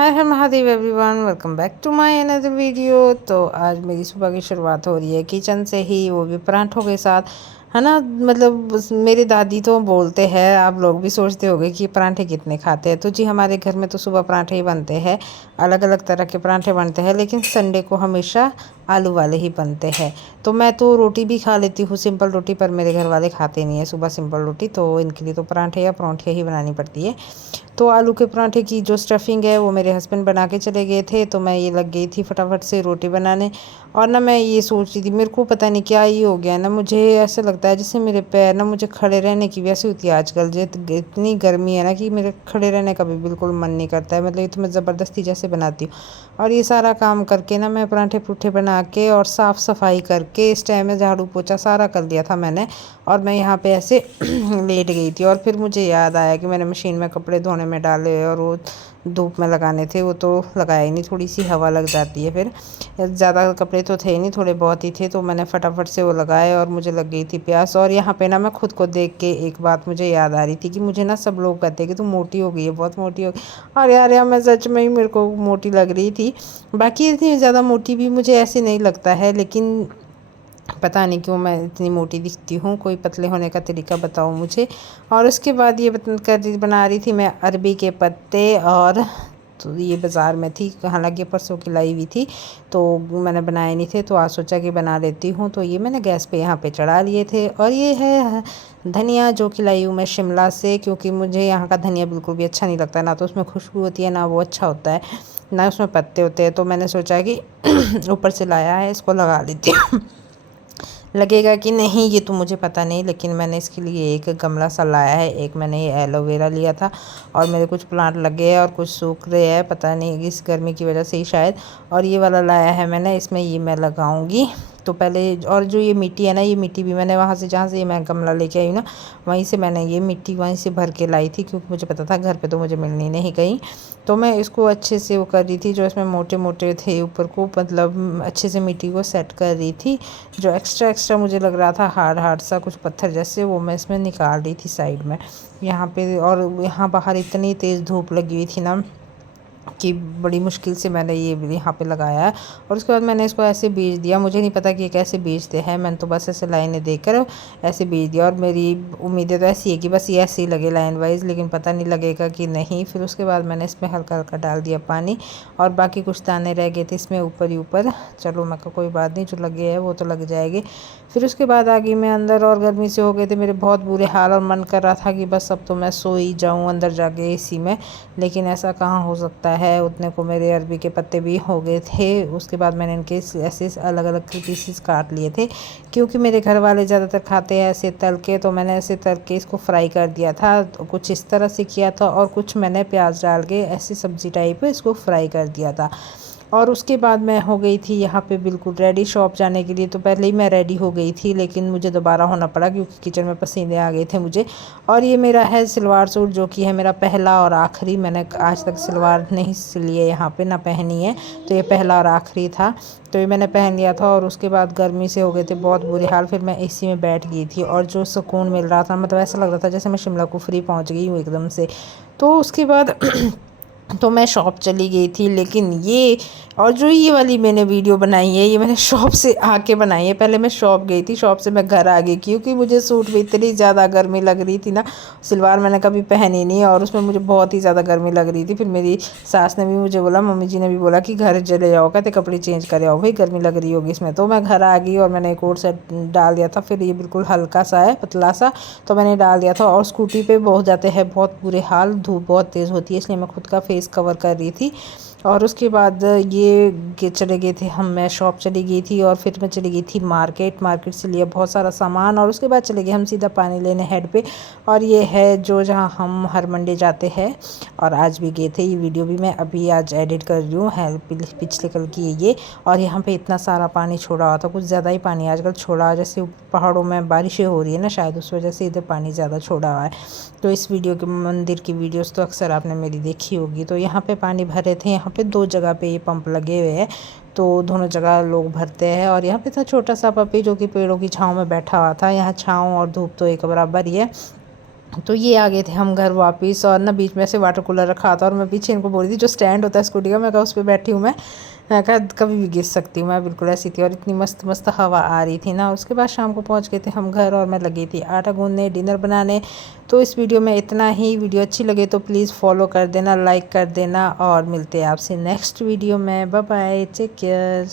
हाय हर Mahadev everyone, welcome back to my another video. तो आज मेरी सुबह की शुरुआत हो रही है किचन से ही, वो भी पराठों के साथ, है ना। मतलब मेरी दादी तो बोलते हैं, आप लोग भी सोचते होंगे कि पराठे कितने खाते हैं। तो जी हमारे घर में तो सुबह पराठे ही बनते हैं, अलग अलग तरह के पराठे बनते हैं, लेकिन संडे को हमेशा आलू वाले ही बनते हैं। तो मैं तो रोटी भी खा लेती हूँ, सिंपल रोटी, पर मेरे घर वाले खाते नहीं है सुबह सिंपल रोटी, तो इनके लिए तो पराठे या परोंठे ही बनानी पड़ती है। तो आलू के पराठे की जो स्टफिंग है वो मेरे हस्बैंड बना के चले गए थे, तो मैं ये लग गई थी फटाफट से रोटी बनाने। और ना मैं ये सोच रही थी, मेरे को पता नहीं क्या ही हो गया ना, मुझे ऐसा लगता है जैसे मेरे पैर ना, मुझे खड़े रहने की वैसे होती है आजकल। जो इतनी गर्मी है ना कि मेरे खड़े रहने का भी बिल्कुल मन नहीं करता है। मतलब ये तो मैं ज़बरदस्ती जैसे बनाती हूँ। और ये सारा काम करके ना मैं पराठे पुराठे बना के और साफ़ सफाई करके इस टाइम में झाड़ू पोछा सारा कर लिया था मैंने। और मैं यहाँ पे ऐसे लेट गई थी, और फिर मुझे याद आया कि मैंने मशीन में कपड़े धोने में डाले और वो धूप में लगाने थे, वो तो लगाया ही नहीं, थोड़ी सी हवा लग जाती है। फिर ज़्यादा कपड़े तो थे नहीं, थोड़े बहुत ही थे, तो मैंने फटाफट से वो लगाए और मुझे लग गई थी प्यास। और यहाँ पे ना मैं खुद को देख के एक बात मुझे याद आ रही थी कि मुझे ना सब लोग कहते हैं कि तू मोटी हो गई है, बहुत मोटी हो गई। और यार मैं सच में ही मेरे को मोटी लग रही थी। बाकी इतनी ज़्यादा मोटी भी मुझे ऐसे नहीं लगता है, लेकिन पता नहीं क्यों मैं इतनी मोटी दिखती हूँ। कोई पतले होने का तरीका बताओ मुझे। और उसके बाद ये बना रही थी मैं अरबी के पत्ते। और तो ये बाज़ार में थी, हालांकि परसों की लाई हुई थी, तो मैंने बनाए नहीं थे, तो आज सोचा कि बना लेती हूँ। तो ये मैंने गैस पे यहाँ पे चढ़ा लिए थे। और ये है धनिया, जो कि लाई हूँ मैं शिमला से, क्योंकि मुझे यहाँ का धनिया बिल्कुल भी अच्छा नहीं लगता, ना तो उसमें खुशबू होती है, ना वो अच्छा होता है, ना उसमें पत्ते होते हैं। तो मैंने सोचा कि ऊपर से लाया है, इसको लगा लेती हूँ। लगेगा कि नहीं, ये तो मुझे पता नहीं, लेकिन मैंने इसके लिए एक गमला सा लाया है। एक मैंने ये एलोवेरा लिया था, और मेरे कुछ प्लांट लगे हैं और कुछ सूख रहे हैं, पता नहीं इस गर्मी की वजह से ही शायद। और ये वाला लाया है मैंने, इसमें ये मैं लगाऊंगी। तो पहले, और जो ये मिट्टी है ना, ये मिट्टी भी मैंने वहाँ से, जहाँ से ये मैं गमला लेके आई हूँ ना, वहीं से मैंने ये मिट्टी वहीं से भर के लाई थी, क्योंकि मुझे पता था घर पे तो मुझे मिलनी नहीं कहीं। तो मैं इसको अच्छे से वो कर रही थी, जो इसमें मोटे मोटे थे ऊपर को, मतलब अच्छे से मिट्टी को सेट कर रही थी। जो एक्स्ट्रा एक्स्ट्रा मुझे लग रहा था हार्ड हार्ड सा कुछ पत्थर जैसे, वो मैं इसमें निकाल रही थी साइड में यहाँ पे। और यहाँ बाहर इतनी तेज़ धूप लगी हुई थी ना कि बड़ी मुश्किल से मैंने ये यहाँ पे लगाया है। और उसके बाद मैंने इसको ऐसे बीज दिया, मुझे नहीं पता कि ये कैसे बीजते हैं, मैंने तो बस ऐसे लाइनें देकर ऐसे बीज दिया। और मेरी उम्मीदें तो ऐसी है कि बस ये ऐसे ही लगे लाइन वाइज, लेकिन पता नहीं लगेगा कि नहीं। फिर उसके बाद मैंने इसमें हल्का हल्का डाल दिया पानी, और बाकी कुछ दाने रह गए थे इसमें ऊपर ही ऊपर। चलो मैं कोई बात नहीं, जो लगे है वो तो लग जाएगी। फिर उसके बाद आ गई मैं अंदर, और गर्मी से हो गए थे मेरे बहुत बुरे हाल, और मन कर रहा था कि बस अब तो मैं सो ही जाऊँ अंदर जाके एसी में। लेकिन ऐसा कहाँ हो सकता है, उतने को मेरे अरबी के पत्ते भी हो गए थे। उसके बाद मैंने इनके ऐसे अलग अलग पीसेस काट लिए थे, क्योंकि मेरे घर वाले ज़्यादातर खाते हैं ऐसे तल के, तो मैंने ऐसे तल के इसको फ्राई कर दिया था। तो कुछ इस तरह से किया था, और कुछ मैंने प्याज डाल के ऐसे सब्जी टाइप इसको फ्राई कर दिया था। और उसके बाद मैं हो गई थी यहाँ पे बिल्कुल रेडी शॉप जाने के लिए। तो पहले ही मैं रेडी हो गई थी, लेकिन मुझे दोबारा होना पड़ा, क्योंकि किचन में पसीने आ गए थे मुझे। और ये मेरा है सलवार सूट, जो कि है मेरा पहला और आखिरी। मैंने आज तक सलवार नहीं सिली है यहाँ पे, ना पहनी है, तो ये पहला और आखिरी था। तो ये मैंने पहन लिया था। और उसके बाद गर्मी से हो गए थे बहुत बुरे हाल, फिर मैं एसी में बैठ गई थी, और जो सुकून मिल रहा था, मतलब ऐसा लग रहा था जैसे मैं शिमला कुफरी पहुँच गई हूँ एकदम से। तो उसके बाद तो मैं शॉप चली गई थी। लेकिन ये, और जो ये वाली मैंने वीडियो बनाई है, ये मैंने शॉप से आके बनाई है। पहले मैं शॉप गई थी, शॉप से मैं घर आ गई, क्योंकि मुझे सूट में इतनी ज़्यादा गर्मी लग रही थी ना। सलवार मैंने कभी पहनी नहीं, और उसमें मुझे बहुत ही ज़्यादा गर्मी लग रही थी। फिर मेरी सास ने भी मुझे बोला, मम्मी जी ने भी बोला कि घर चले जाओ, कहते कपड़े चेंज करे आओ भाई, गर्मी लग रही होगी इसमें। तो मैं घर आ गई, और मैंने एक और सेट डाल दिया था। फिर ये बिल्कुल हल्का सा है, पतला सा, तो मैंने डाल दिया था। और स्कूटी पे बहुत जाते हैं, बहुत बुरे हाल, धूप बहुत तेज़ होती है, इसलिए मैं खुद का फेस कवर कर रही थी। और उसके बाद ये चले गए थे हम, मैं शॉप चली गई थी, और फिर मैं चली गई थी मार्केट। मार्केट से लिया बहुत सारा सामान, और उसके बाद चले गए हम सीधा पानी लेने हेड पे। और ये है जो, जहाँ हम हर मंडे जाते हैं, और आज भी गए थे। ये वीडियो भी मैं अभी आज एडिट कर रही हूँ, है पिछले कल की है ये। और यहाँ पे इतना सारा पानी छोड़ा हुआ था, कुछ ज़्यादा ही पानी आजकल छोड़ा, जैसे पहाड़ों में बारिशें हो रही है ना, शायद उस वजह से इधर पानी ज़्यादा छोड़ा हुआ है। तो इस वीडियो के मंदिर की वीडियोस तो अक्सर आपने मेरी देखी होगी। तो यहाँ पे पानी भरे थे, यहाँ पे दो जगह पे ये पंप लगे हुए हैं, तो दोनों जगह लोग भरते हैं। और यहाँ पे था छोटा सा पपी, जो कि पेड़ों की छांव में बैठा हुआ था। यहाँ छांव और धूप तो एक बराबर ही है। तो ये आ गए थे हम घर वापस। और ना बीच में से वाटर कूलर रखा था और मैं पीछे इनको बोल रही थी जो स्टैंड होता है स्कूटी का, मैं कहा उस पर बैठी हूँ मैं कहा कभी भी गिर सकती हूँ, मैं बिल्कुल ऐसी थी। और इतनी मस्त मस्त हवा आ रही थी ना। उसके बाद शाम को पहुँच गए थे हम घर और मैं लगी थी आटा गूंदने, डिनर बनाने। तो इस वीडियो में इतना ही। वीडियो अच्छी लगे तो प्लीज़ फॉलो कर देना, लाइक कर देना और मिलते हैं आपसे नेक्स्ट वीडियो में। Bye bye, take care.